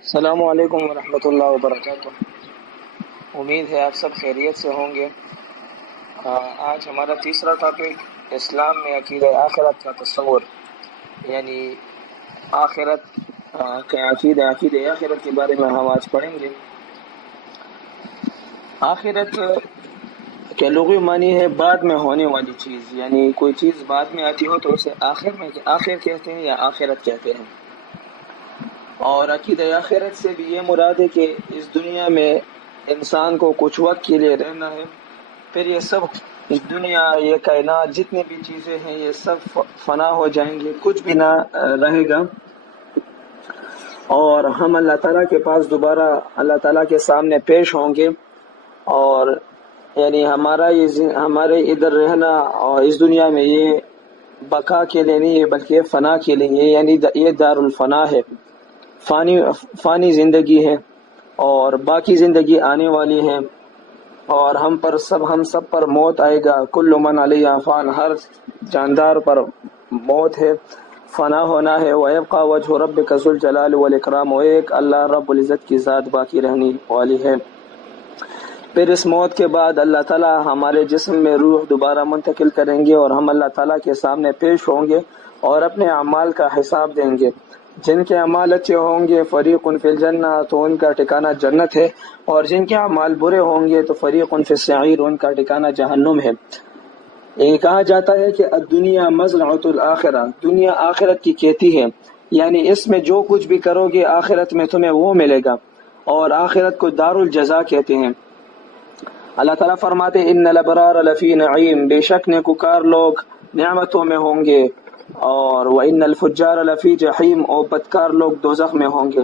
السلام علیکم ورحمۃ اللہ وبرکاتہ۔ امید ہے آپ سب خیریت سے ہوں گے۔ آج ہمارا تیسرا ٹاپک اسلام میں عقیدہ آخرت کا تصور، یعنی آخرت کا عقیدہ آخرت کے بارے میں ہم آج پڑھیں گے۔ آخرت کے لغوی معنی ہے بعد میں ہونے والی چیز، یعنی کوئی چیز بعد میں آتی ہو تو اسے آخر کہتے ہیں یا آخرت کہتے ہیں۔ اور عقیدہ آخرت سے بھی یہ مراد ہے کہ اس دنیا میں انسان کو کچھ وقت کے لیے رہنا ہے، پھر یہ سب اس دنیا، یہ کائنات، جتنے بھی چیزیں ہیں یہ سب فنا ہو جائیں گے، کچھ بھی نہ رہے گا، اور ہم اللہ تعالیٰ کے پاس دوبارہ اللہ تعالیٰ کے سامنے پیش ہوں گے۔ اور یعنی ہمارے ادھر رہنا اور اس دنیا میں یہ بقا کے لیے نہیں ہے بلکہ فنا کے لیے، یعنی یہ دار الفنا ہے، فانی زندگی ہے، اور باقی زندگی آنے والی ہے، اور ہم سب پر موت آئے گا۔ کل من علیہ فان، ہر جاندار پر موت ہے، فنا ہونا ہے۔ وَيَبْقَى وَجْهُ رَبِّكَ ذُو الْجَلَالِ وَالْإِكْرَامِ، اور ایک اللہ رب العزت کی ذات باقی رہنے والی ہے۔ پھر اس موت کے بعد اللہ تعالیٰ ہمارے جسم میں روح دوبارہ منتقل کریں گے، اور ہم اللہ تعالیٰ کے سامنے پیش ہوں گے اور اپنے اعمال کا حساب دیں گے۔ جن کے اعمال اچھے ہوں گے فریق فی الجنہ، تو ان کا ٹھکانہ جنت ہے، اور جن کے اعمال برے ہوں گے تو فریق فی السعیر، ان کا ٹھکانہ جہنم ہے۔ یہ کہا جاتا ہے کہ الدنیا مزرعۃ الآخرہ، دنیا آخرت کی کھیتی ہے، یعنی اس میں جو کچھ بھی کرو گے آخرت میں تمہیں وہ ملے گا، اور آخرت کو دار الجزا کہتے ہیں۔ اللہ تعالیٰ فرماتے ان الابرار لفی نعیم، بے شک نیکوکار لوگ نعمتوں میں ہوں گے، اور وان الفجار لفی جحیم، اور بدکار لوگ دوزخ میں ہوں گے۔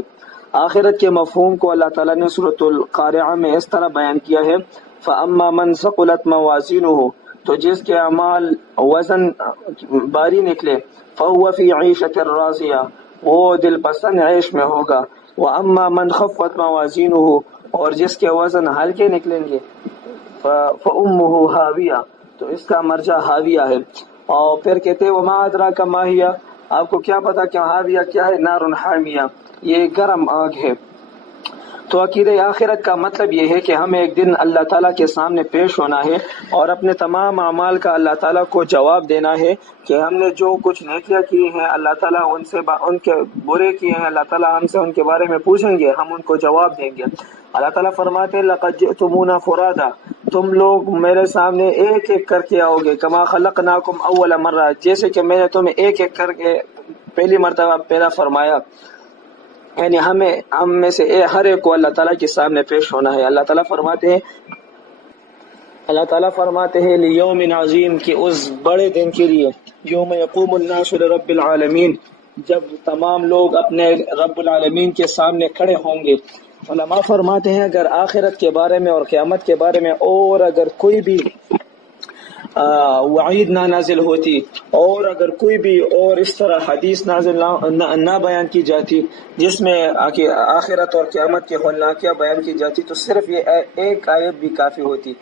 آخرت کے مفہوم کو اللہ تعالیٰ نے سورۃ القارعہ میں اس طرح بیان کیا ہے، فاما من ثقلت موازینہ، تو جس کے اعمال وزن باری نکلے، فهو فی عیشۃ راضیہ، وہ دل پسند عیش میں ہوگا۔ واما من خفت موازینہ، اور جس کے وزن ہلکے نکلیں گے، فَأُمُّهُ هَاوِيَةٌ، تو اس کا مرجع ہاویہ ہے۔ اور پھر کہتے ہیں وَمَا أَدْرَاكَ مَا هِيَ، آپ کو کیا پتا کہ ہاویہ کیا ہے؟ نار حامیہ، یہ گرم آگ ہے۔ تو عقیدہ آخرت کا مطلب یہ ہے کہ ہمیں ایک دن اللہ تعالیٰ کے سامنے پیش ہونا ہے اور اپنے تمام اعمال کا اللہ تعالیٰ کو جواب دینا ہے کہ ہم نے جو کچھ نیکیاں کی ہیں اللہ تعالیٰ ان کے برے کیے ہیں، اللہ تعالیٰ ہم سے ان کے بارے میں پوچھیں گے، ہم ان کو جواب دیں گے۔ اللہ تعالیٰ فرماتے ہیں لَقَدْ جِئْتُمُونَا فُرَادًا، تم لوگ میرے سامنے ایک ایک کر کے آؤ گے، کما خلقناکم اول مرہ، جیسے کہ میں نے تمہیں ایک ایک کر کے پہلی مرتبہ پیدا فرمایا۔ یعنی ہم میں سے ہر ایک کو اللہ تعالیٰ کے سامنے پیش ہونا ہے۔ اللہ تعالیٰ فرماتے ہیں لیوم عظیم، کہ اس بڑے دن کے لیے، یوم یقوم الناس لرب العالمین، جب تمام لوگ اپنے رب العالمین کے سامنے کھڑے ہوں گے۔ علماء فرماتے ہیں اگر آخرت کے بارے میں اور قیامت کے بارے میں اور اگر کوئی بھی وعید نہ نازل ہوتی، اور اگر کوئی بھی اور اس طرح حدیث نازل نہ بیان کی جاتی جس میں آخرت اور قیامت کے ہولناکیاں بیان کی جاتی، تو صرف یہ ایک آیت بھی کافی ہوتی،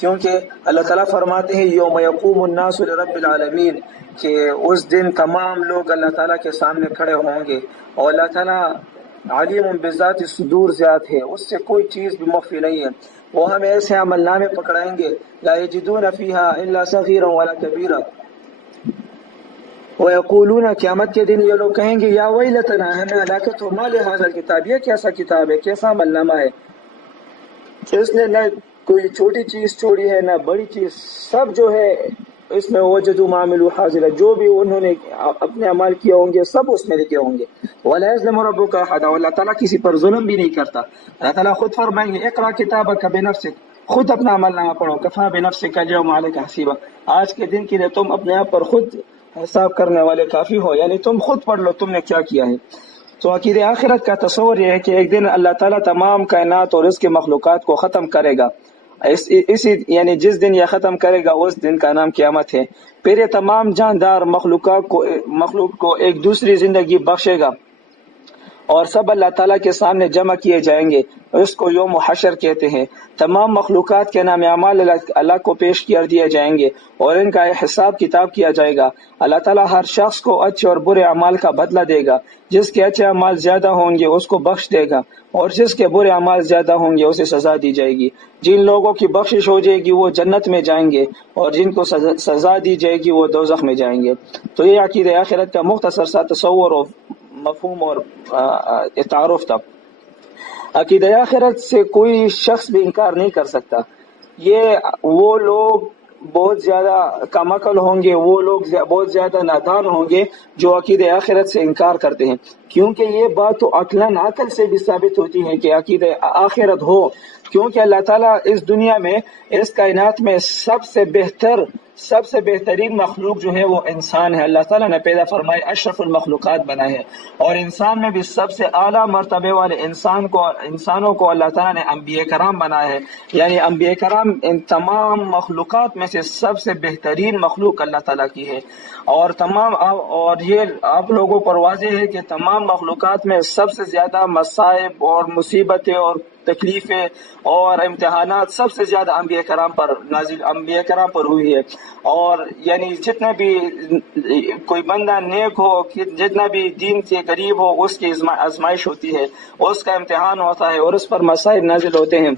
کیونکہ اللہ تعالیٰ فرماتے ہیں یوم یقوم الناس لرب العالمین، کہ اس دن تمام لوگ اللہ تعالیٰ کے سامنے کھڑے ہوں گے، اور اللہ تعالیٰ علیم بذات الصدور ذات ہے، اس سے کوئی چیز بھی مخفی نہیں ہے۔ وہ ہمیں ایسے عمل نامے پکڑائیں گے لا یجدون فیہا الا صغیرا ولا کبیرا، ویقولون، قیامت کے دن یہ لوگ کہیں گے یا ویلتنا، ہمیں ہلاکت ہو، ما لہذا الکتاب، یہ کیسا کتاب ہے، کیسا عمل نامہ ہے کہ اس نے نہ کوئی چھوٹی چیز چھوڑی ہے نہ بڑی چیز، سب جو ہے اس میں وجدوا ما عملوا حاضرا، جو بھی انہوں نے اپنے عمال کیے ہوں گے سب اس میں لکھے ہوں گے۔ ولا یظلم ربک احد، اللہ تعالیٰ کسی پر ظلم بھی نہیں کرتا۔ اللہ تعالیٰ خود فرمائیں گے اقرا کتابک بنفسک، خود اپنا عمل نامہ پڑھو، کفا بنفسک اليوم علیک حسیبا، آج کے دن کے لیے تم اپنے آپ پر خود حساب کرنے والے کافی ہو، یعنی تم خود پڑھ لو تم نے کیا کیا ہے۔ تو عقیدہ آخرت کا تصور یہ ہے کہ ایک دن اللہ تعالیٰ تمام کائنات اور اس کے مخلوقات کو ختم کرے گا، اسی یعنی جس دن یہ ختم کرے گا اس دن کا نام قیامت ہے۔ پھر یہ تمام جاندار مخلوق کو ایک دوسری زندگی بخشے گا، اور سب اللہ تعالیٰ کے سامنے جمع کیے جائیں گے، اس کو یوم حشر کہتے ہیں۔ تمام مخلوقات کے نام اعمال اللہ کو پیش کر دیے جائیں گے اور ان کا حساب کتاب کیا جائے گا۔ اللہ تعالیٰ ہر شخص کو اچھے اور برے اعمال کا بدلہ دے گا، جس کے اچھے اعمال زیادہ ہوں گے اس کو بخش دے گا اور جس کے برے اعمال زیادہ ہوں گے اسے سزا دی جائے گی۔ جن لوگوں کی بخشش ہو جائے گی وہ جنت میں جائیں گے اور جن کو سزا دی جائے گی وہ دوزخ میں جائیں گے۔ تو یہ عقیدہ آخرت کا مختصر سا تصور اور مفہوم اور تعارف تھا۔ عقیدہ آخرت سے کوئی شخص بھی انکار نہیں کر سکتا۔ وہ لوگ بہت زیادہ کم عقل ہوں گے، وہ لوگ بہت زیادہ نادان ہوں گے جو عقیدہ آخرت سے انکار کرتے ہیں، کیونکہ یہ بات تو عقل سے بھی ثابت ہوتی ہے کہ عقیدہ آخرت ہو، کیونکہ اللہ تعالیٰ اس دنیا میں اس کائنات میں سب سے بہترین مخلوق جو ہے وہ انسان ہے۔ اللہ تعالیٰ نے پیدا فرمائے اشرف المخلوقات بنائے ہیں، اور انسان میں بھی سب سے اعلیٰ مرتبے والے انسانوں کو اللہ تعالیٰ نے انبیاء کرام بنائے ہیں، یعنی انبیاء کرام ان تمام مخلوقات میں سے سب سے بہترین مخلوق اللہ تعالیٰ کی ہے۔ اور یہ آپ لوگوں پر واضح ہے کہ تمام مخلوقات میں سب سے زیادہ مصائب اور مصیبتیں اور تکلیفیں اور امتحانات سب سے زیادہ انبیاء کرام پر ہوئی ہے۔ اور یعنی جتنا بھی کوئی بندہ نیک ہو، جتنا بھی دین کے قریب ہو، اس کی آزمائش ہوتی ہے، اس کا امتحان ہوتا ہے اور اس پر مصائب نازل ہوتے ہیں۔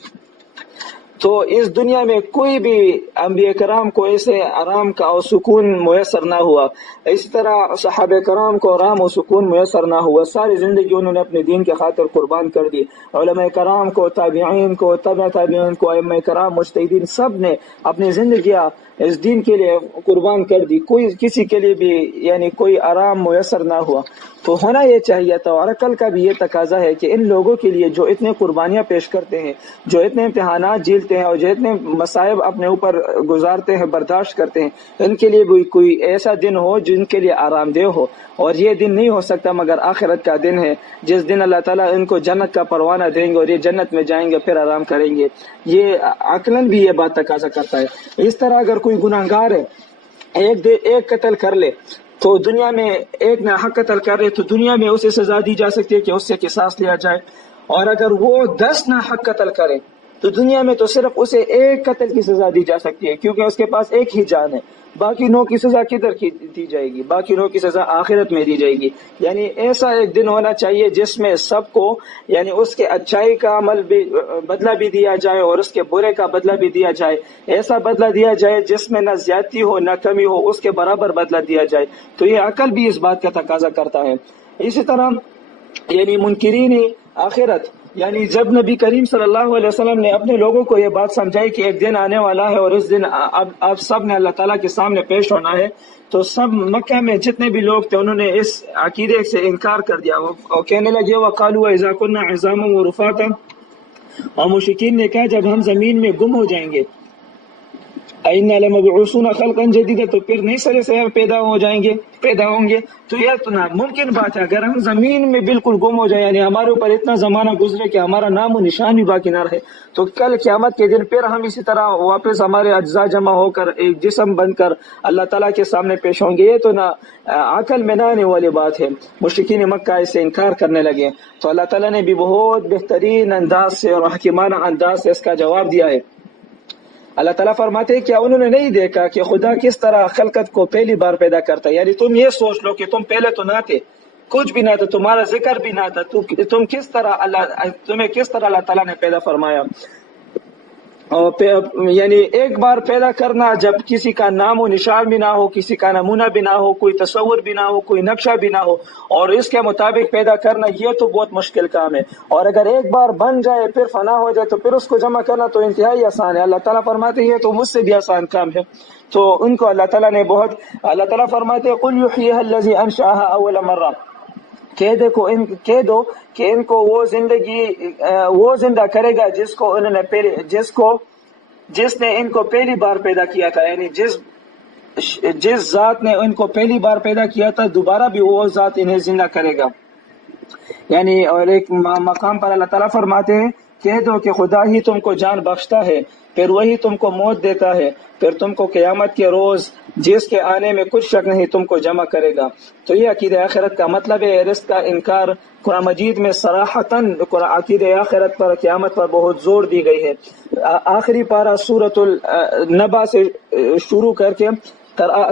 تو اس دنیا میں کوئی بھی انبیاء کرام کو ایسے آرام کا اور سکون میسر نہ ہوا، اس طرح صحابہ کرام کو آرام و سکون میسر نہ ہوا۔ ساری زندگی انہوں نے اپنے دین کے خاطر قربان کر دی۔ علماء کرام کو، تابعین کو، تبع تابعین کو، ائمہ کرام، مجتہدین، سب نے اپنی زندگیاں اس دین کے لیے قربان کر دی، کسی کے لیے بھی یعنی کوئی آرام میسر نہ ہوا۔ تو ہونا یہ چاہیے تھا، اور عقل کا بھی یہ تقاضا ہے کہ ان لوگوں کے لیے جو اتنے قربانیاں پیش کرتے ہیں، جو اتنے امتحانات جھیلتے ہیں اور جو اتنے مصائب اپنے اوپر گزارتے ہیں، برداشت کرتے ہیں، ان کے لیے بھی کوئی ایسا دن ہو جن کے لیے آرام دہ ہو۔ اور یہ دن نہیں ہو سکتا مگر آخرت کا دن ہے، جس دن اللہ تعالیٰ ان کو جنت کا پروانہ دیں گے اور یہ جنت میں جائیں گے، پھر آرام کریں گے۔ یہ عقلاً بھی یہ بات تقاضا کرتا ہے۔ اس طرح اگر کوئی گناہگار ہے، ایک قتل کر لے تو دنیا میں، ایک ناحق قتل کر رہے تو دنیا میں اسے سزا دی جا سکتی ہے کہ اس سے قصاص لیا جائے، اور اگر وہ 10 ناحق قتل کرے تو دنیا میں تو صرف اسے ایک قتل کی سزا دی جا سکتی ہے، کیونکہ اس کے پاس ایک ہی جان ہے۔ باقی 9 کی سزا کدھر کی دی جائے گی؟ باقی 9 کی سزا آخرت میں دی جائے گی۔ یعنی ایسا ایک دن ہونا چاہیے جس میں سب کو یعنی اس کے اچھائی کا عمل بھی بدلہ بھی دیا جائے اور اس کے برے کا بدلہ بھی دیا جائے، ایسا بدلہ دیا جائے جس میں نہ زیادتی ہو نہ کمی ہو، اس کے برابر بدلہ دیا جائے۔ تو یہ عقل بھی اس بات کا تقاضا کرتا ہے۔ اسی طرح یعنی منکرین آخرت، یعنی جب نبی کریم صلی اللہ علیہ وسلم نے اپنے لوگوں کو یہ بات سمجھائی کہ ایک دن آنے والا ہے اور اس دن اب سب نے اللہ تعالیٰ کے سامنے پیش ہونا ہے، تو سب مکہ میں جتنے بھی لوگ تھے انہوں نے اس عقیدے سے انکار کر دیا اور کہنے لگے وَقَالُوا وَإِذَا كُنَّا عِظَامًا وَرُفَاتًا، اور مشرکین نے کہا جب ہم زمین میں گم ہو جائیں گے، اِنَّا لَمَبْعُوثُونَ خَلْقًا جَدِيدًا، تو پھر نئی سرے سے پیدا ہوں گے۔ تو یہ تو ناممکن بات ہے، اگر ہم زمین میں بالکل گم ہو جائیں، یعنی ہمارے اوپر اتنا زمانہ گزرے کہ ہمارا نام و نشان بھی باقی نہ رہے، تو کل قیامت کے دن پھر ہم اسی طرح واپس ہمارے اجزاء جمع ہو کر ایک جسم بن کر اللہ تعالیٰ کے سامنے پیش ہوں گے، یہ تو نہ عقل میں نہ آنے والی بات ہے۔ مشرکین مکہ اس سے انکار کرنے لگے، تو اللہ تعالیٰ نے بھی بہت بہترین انداز سے اور حکیمانہ انداز سے اس کا جواب دیا ہے۔ اللہ تعالیٰ فرماتے ہیں کیا انہوں نے نہیں دیکھا کہ خدا کس طرح خلقت کو پہلی بار پیدا کرتا ہے؟ یعنی تم یہ سوچ لو کہ تم پہلے تو نہ تھے، کچھ بھی نہ تھا، تمہارا ذکر بھی نہ تھا، تمہیں کس طرح اللہ تعالیٰ نے پیدا فرمایا۔ اور یعنی ایک بار پیدا کرنا جب کسی کا نام و نشان بھی نہ ہو، کسی کا نمونہ بھی نہ ہو، کوئی تصور بھی نہ ہو، کوئی نقشہ بھی نہ ہو، اور اس کے مطابق پیدا کرنا، یہ تو بہت مشکل کام ہے۔ اور اگر ایک بار بن جائے پھر فنا ہو جائے تو پھر اس کو جمع کرنا تو انتہائی آسان ہے۔ اللہ تعالیٰ فرماتے ہیں تو مجھ سے بھی آسان کام ہے۔ تو ان کو اللہ تعالیٰ نے اللہ تعالیٰ فرماتے ہیں قُلْ يُحْيِيهَا الَّذِي أَنشَأَهَا أَوَّلَ مَرَّةٍ، کہہ دو کہ ان کو وہ زندہ کرے گا جس نے ان کو پہلی بار پیدا کیا تھا، یعنی جس ذات نے ان کو پہلی بار پیدا کیا تھا دوبارہ بھی وہ ذات انہیں زندہ کرے گا۔ یعنی اور ایک مقام پر اللہ تعالیٰ فرماتے ہیں کہہ دو کہ خدا ہی تم کو جان بخشتا ہے، پھر وہی تم کو موت دیتا ہے، پھر تم کو قیامت کے روز جس کے آنے میں کچھ شک نہیں تم کو جمع کرے گا۔ تو یہ عقیدہ آخرت کا مطلب ہے۔ رزق کا انکار قرآن مجید میں صراحتاً عقیدہ آخرت پر، قیامت پر بہت زور دی گئی ہے۔ آخری پارہ سورۃ النبا سے شروع کر کے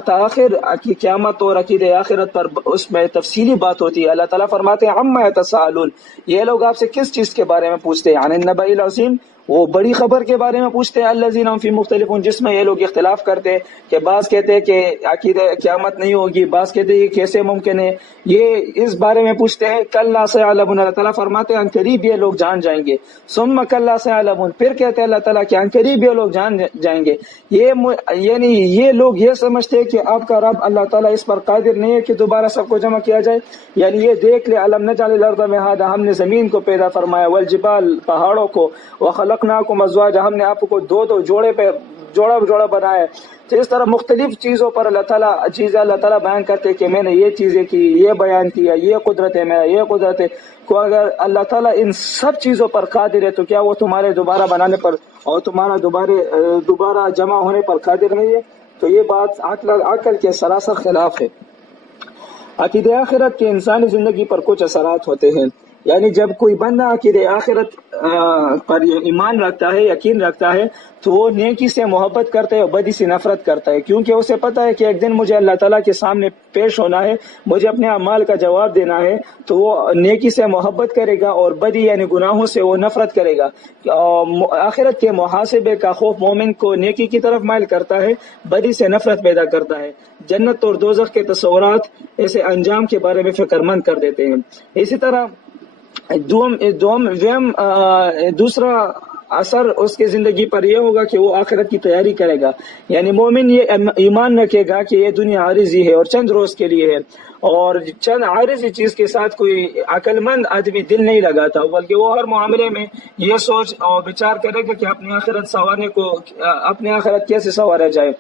تاخیر کی قیامت اور عقیدہ آخرت پر اس میں تفصیلی بات ہوتی ہے۔ اللہ تعالیٰ فرماتے ہیں عما یتساءلون، یہ لوگ آپ سے کس چیز کے بارے میں پوچھتے ہیں؟ عن النبأ العظیم، وہ بڑی خبر کے بارے میں پوچھتے ہیں۔ الذین هم فی مختلفون، جس میں یہ لوگ اختلاف کرتے ہیں کہ بعض کہتے ہیں کہ عقیدہ قیامت نہیں ہوگی، بعض کہتے ہیں کہ کیسے ممکن ہے، یہ اس بارے میں پوچھتے ہیں۔ کلا سیعلمون، اللہ تعالیٰ فرماتے ہیں عنقریب یہ لوگ جان جائیں گے۔ ثم کلا سیعلمون، پھر کہتے ہیں اللہ تعالیٰ کہ عنقریب یہ لوگ جان جائیں گے۔ یعنی یہ لوگ یہ سمجھتے ہیں کہ آپ کا رب اللہ تعالیٰ اس پر قادر نہیں ہے کہ دوبارہ سب کو جمع کیا جائے۔ یعنی یہ دیکھ لے الم نجعل الارض مہادا، ہم نے زمین کو پیدا فرمایا، والجبال پہاڑوں کو، وخلقناکم ازواجا، ہم نے آپ کو دو جوڑے پہ جوڑا بنایا ہے۔ تو اس طرح مختلف چیزوں پر اللہ تعالیٰ بیان کرتے ہیں کہ میں نے یہ چیزیں کی، یہ بیان کیا، یہ قدرت ہے میرا، یہ قدرت ہے کو۔ اگر اللہ تعالیٰ ان سب چیزوں پر قادر ہے تو کیا وہ تمہارے دوبارہ بنانے پر اور تمہارا دوبارہ جمع ہونے پر قادر نہیں ہے؟ تو یہ بات عقل کے سراسر خلاف ہے۔ عقیدہ آخرت کے انسانی زندگی پر کچھ اثرات ہوتے ہیں۔ یعنی جب کوئی بندہ عقیدہ آخرت پر ایمان رکھتا ہے، یقین رکھتا ہے، تو وہ نیکی سے محبت کرتا ہے اور بدی سے نفرت کرتا ہے، کیونکہ اسے پتہ ہے کہ ایک دن مجھے اللہ تعالیٰ کے سامنے پیش ہونا ہے، مجھے اپنے اعمال کا جواب دینا ہے۔ تو وہ نیکی سے محبت کرے گا اور بدی یعنی گناہوں سے وہ نفرت کرے گا۔ آخرت کے محاسبے کا خوف مومن کو نیکی کی طرف مائل کرتا ہے، بدی سے نفرت پیدا کرتا ہے۔ جنت اور دوزخ کے تصورات ایسے انجام کے بارے میں فکر مند کر دیتے ہیں۔ اسی طرح دوسرا اثر اس کے زندگی پر یہ ہوگا کہ وہ آخرت کی تیاری کرے گا۔ یعنی مومن یہ ایمان رکھے گا کہ یہ دنیا عارضی ہے اور چند روز کے لیے ہے، اور چند عارضی چیز کے ساتھ کوئی عقل مند آدمی دل نہیں لگاتا، بلکہ وہ ہر معاملے میں یہ سوچ اور بچار کرے گا کہ اپنی آخرت کیسے سنوارا جائے۔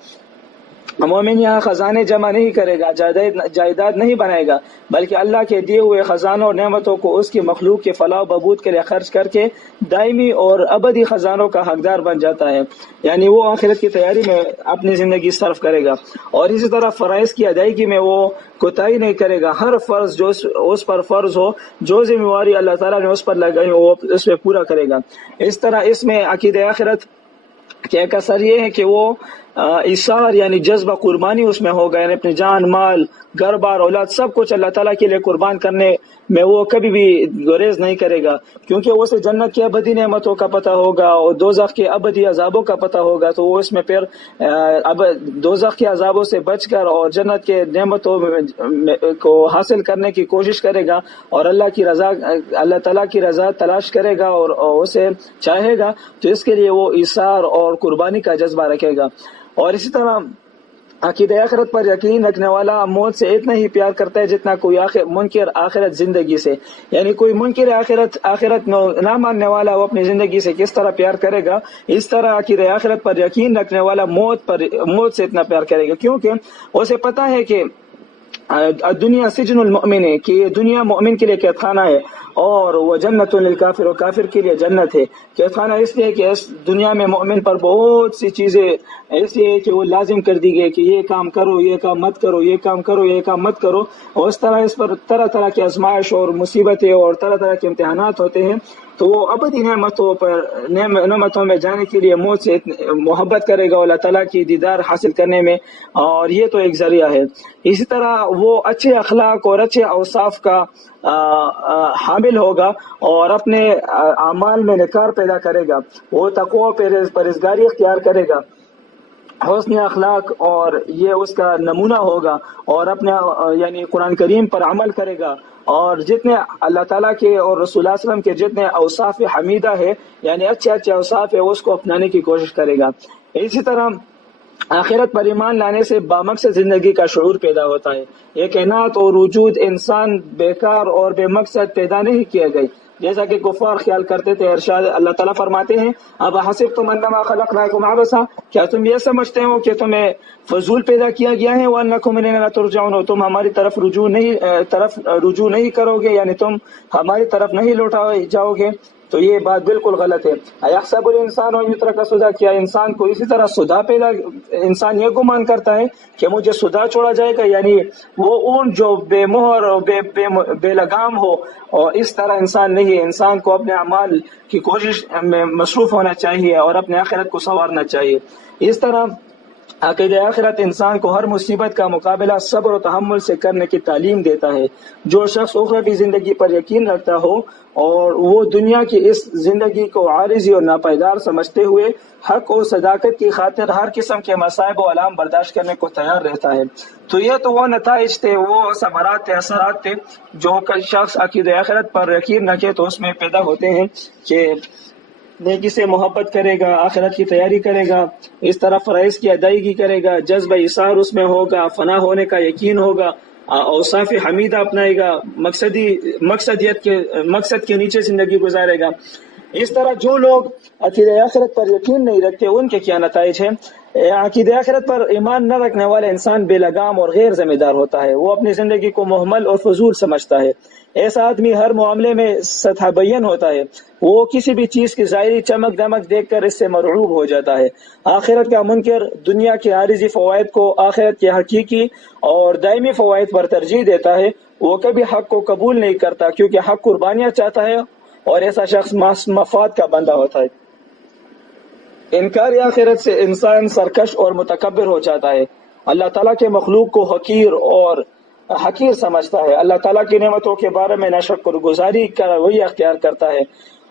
مومن یہاں خزانے جمع نہیں کرے گا، جائیداد نہیں بنائے گا، بلکہ اللہ کے دیے ہوئے خزانوں اور نعمتوں کو اس کی مخلوق کے فلاح و بہبود کے لیے خرچ کر کے دائمی اور ابدی خزانوں کا حقدار بن جاتا ہے۔ یعنی وہ آخرت کی تیاری میں اپنی زندگی صرف کرے گا، اور اسی طرح فرائض کی ادائیگی میں وہ کوتاہی نہیں کرے گا۔ ہر فرض جو اس پر فرض ہو، جو ذمہ داری اللہ تعالیٰ نے اس پر لگائی ہو، وہ اس پہ پورا کرے گا۔ اس طرح اس میں عقیدہ آخرت کہ ایک اثر یہ ہے کہ وہ ایثار یعنی جذبہ قربانی اس میں ہوگا، یعنی اپنی جان، مال، گھر بار، اولاد سب کچھ اللہ تعالیٰ کے لیے قربان کرنے میں وہ کبھی بھی گریز نہیں کرے گا، کیونکہ اسے جنت کی ابدی نعمتوں کا پتہ ہوگا اور دوزخ کے ابدی عذابوں کا پتہ ہوگا۔ تو وہ اس میں پھر دوزخ کے عذابوں سے بچ کر اور جنت کے نعمتوں کو حاصل کرنے کی کوشش کرے گا، اور اللہ تعالیٰ کی رضا تلاش کرے گا اور اسے چاہے گا، تو اس کے لیے وہ ایثار اور قربانی کا جذبہ رکھے گا۔ اور اسی طرح عقیدہ آخرت پر یقین رکھنے والا موت سے اتنا ہی پیار کرتا ہے جتنا کوئی منکر آخرت زندگی سے۔ یعنی کوئی منکر آخرت نہ ماننے والا وہ اپنی زندگی سے کس طرح پیار کرے گا، اس طرح عقیدہ آخرت پر یقین رکھنے والا موت سے اتنا پیار کرے گا، کیونکہ اسے پتہ ہے کہ دنیا سجن المؤمن ہے، کہ یہ دنیا مومن کے لیے قید خانہ ہے، اور وہ جنت للکافر، اور کافر کے لیے جنت ہے۔ قید خانہ اس لیے کہ اس دنیا میں مومن پر بہت سی چیزیں ایسی ہے کہ وہ لازم کر دی گئی کہ یہ کام کرو، یہ کام مت کرو، یہ کام کرو، یہ کام مت کرو، اور اس طرح اس پر طرح طرح کی آزمائش اور مصیبتیں اور طرح طرح کے امتحانات ہوتے ہیں۔ تو وہ ابدی نعمتوں میں جانے کے لیے موت سے محبت کرے گا اللہ تعالیٰ کی دیدار حاصل کرنے میں، اور یہ تو ایک ذریعہ ہے۔ اسی طرح وہ اچھے اخلاق اور اچھے اوصاف کا حامل ہوگا اور اپنے اعمال میں نکھار پیدا کرے گا، وہ تقوی پرہیزگاری اختیار کرے گا، حسن اخلاق اور یہ اس کا نمونہ ہوگا، اور اپنے یعنی قرآن کریم پر عمل کرے گا، اور جتنے اللہ تعالیٰ کے اور رسول اللہ علیہ وسلم کے جتنے اوصاف حمیدہ ہے یعنی اچھے اوصاف ہے اس کو اپنانے کی کوشش کرے گا۔ اسی طرح آخرت پر ایمان لانے سے بامقصد زندگی کا شعور پیدا ہوتا ہے۔ یہ کائنات اور وجود انسان بیکار اور بے مقصد پیدا نہیں کیے گئے جیسا کہ کفار خیال کرتے تھے۔ ارشاد اللہ تعالیٰ فرماتے ہیں اب حسبتم انما خلقناکم عبثا، کیا تم یہ سمجھتے ہو کہ تمہیں فضول پیدا کیا گیا ہے، وانکم الینا لا ترجعون، تم ہماری طرف رجوع نہیں کرو گے، یعنی تم ہماری طرف نہیں لوٹائے جاؤ گے۔ تو یہ بات بالکل غلط ہے۔ ایحسب الانسان ان یترک سدی، کیا انسان کو اسی طرح سدی پیدا، انسان یہ گمان کرتا ہے کہ مجھے سدی چھوڑا جائے گا، یعنی وہ اونٹ جو بے مہر اور بے لگام ہو، اور اس طرح انسان نہیں ہے۔ انسان کو اپنے اعمال کی کوشش میں مصروف ہونا چاہیے اور اپنے آخرت کو سنوارنا چاہیے۔ اس طرح عقیدہ آخرت انسان کو ہر مصیبت کا مقابلہ صبر و تحمل سے کرنے کی تعلیم دیتا ہے۔ جو شخص اخروی زندگی پر یقین رکھتا ہو اور وہ دنیا کی اس زندگی کو عارضی اور ناپائیدار سمجھتے ہوئے حق اور صداقت کی خاطر ہر قسم کے مصائب و آلام برداشت کرنے کو تیار رہتا ہے۔ تو یہ تو وہ نتائج تھے، وہ ثمرات تھے، اثرات تھے جو شخص عقیدہ آخرت پر یقین رکھے تو اس میں پیدا ہوتے ہیں کہ نیکی سے محبت کرے گا، آخرت کی تیاری کرے گا، اس طرح فرائض کی ادائیگی کرے گا، جذبہ ایثار اس میں ہوگا، فنا ہونے کا یقین ہوگا، اوصاف حمیدہ اپنائے گا، مقصد کے نیچے زندگی گزارے گا۔ اس طرح جو لوگ عقیدہ آخرت پر یقین نہیں رکھتے ان کے کیا نتائج ہیں؟ عقیدہ آخرت پر ایمان نہ رکھنے والا انسان بے لگام اور غیر ذمہ دار ہوتا ہے، وہ اپنی زندگی کو مہمل اور فضول سمجھتا ہے۔ ایسا آدمی ہر معاملے میں سطح بیان ہوتا ہے، وہ کسی بھی چیز کی ظاہری چمک دمک دیکھ کر اس سے مرعوب ہو جاتا ہے۔ آخرت کا منکر دنیا کے عارضی فوائد کو آخرت کے حقیقی اور دائمی فوائد پر ترجیح دیتا ہے۔ وہ کبھی حق کو قبول نہیں کرتا کیونکہ حق قربانیاں چاہتا ہے اور ایسا شخص مفاد کا بندہ ہوتا ہے۔ انکار آخرت سے انسان سرکش اور متکبر ہو جاتا ہے، اللہ تعالیٰ کے مخلوق کو حقیر سمجھتا ہے، اللہ تعالیٰ کی نعمتوں کے بارے میں ناشکر گزاری کا رویہ اختیار کرتا ہے،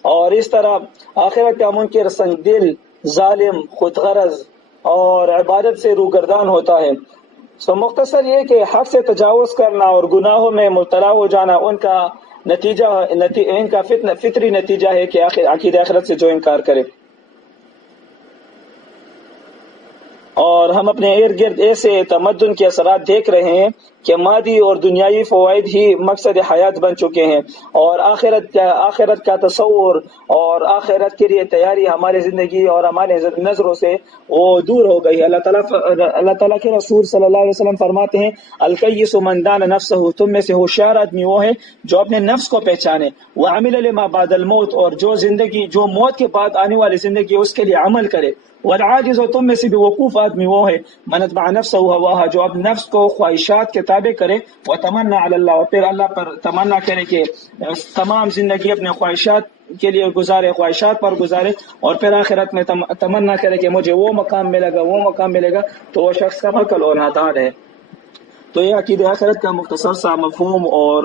اور اس طرح آخرت کا منکر سنگ دل، ظالم، خود غرض اور عبادت سے روگردان ہوتا ہے۔ سو مختصر یہ کہ حق سے تجاوز کرنا اور گناہوں میں مبتلا ہو جانا ان کا فطری نتیجہ ہے کہ عقیدہ آخرت سے جو انکار کرے۔ اور ہم اپنے ارد گرد ایسے تمدن کے اثرات دیکھ رہے ہیں کہ مادی اور دنیاوی فوائد ہی مقصد حیات بن چکے ہیں، اور آخرت کا تصور اور آخرت کے لیے تیاری ہماری زندگی اور ہمارے نظروں سے وہ دور ہو گئی ہے۔ اللہ تعالیٰ کے رسول صلی اللہ علیہ وسلم فرماتے ہیں الکیس من دان نفسہ، تم میں سے ہوشیار آدمی وہ ہے جو اپنے نفس کو پہچانے، وعمل لما بعد الموت، اور جو موت کے بعد آنے والی زندگی اس کے لیے عمل کرے، والعاجز، اور تم میں سے بھی وقوف آدمی وہ ہے من اتبع نفسہ ہواہا، جو اپنے نفس کو خواہشات کے تابع کرے، وتمنى علی اللہ، اور پھر اللہ پر تمنا کرے کہ تمام زندگی اپنے خواہشات کے لیے گزارے، خواہشات پر گزارے، اور پھر آخرت میں تمنا کرے کہ مجھے وہ مقام ملے گا، تو وہ شخص کم عقل اور نادان ہے۔ تو یہ عقیدہ آخرت کا مختصر سا مفہوم اور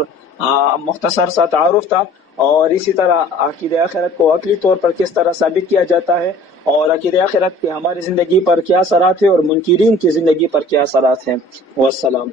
مختصر سا تعارف تھا، اور اسی طرح عقیدہ آخرت کو عقلی طور پر کس طرح ثابت کیا جاتا ہے، اور عقیدہ آخرت کے ہماری زندگی پر کیا اثرات ہیں اور منکرین کی زندگی پر کیا اثرات ہیں۔ والسلام۔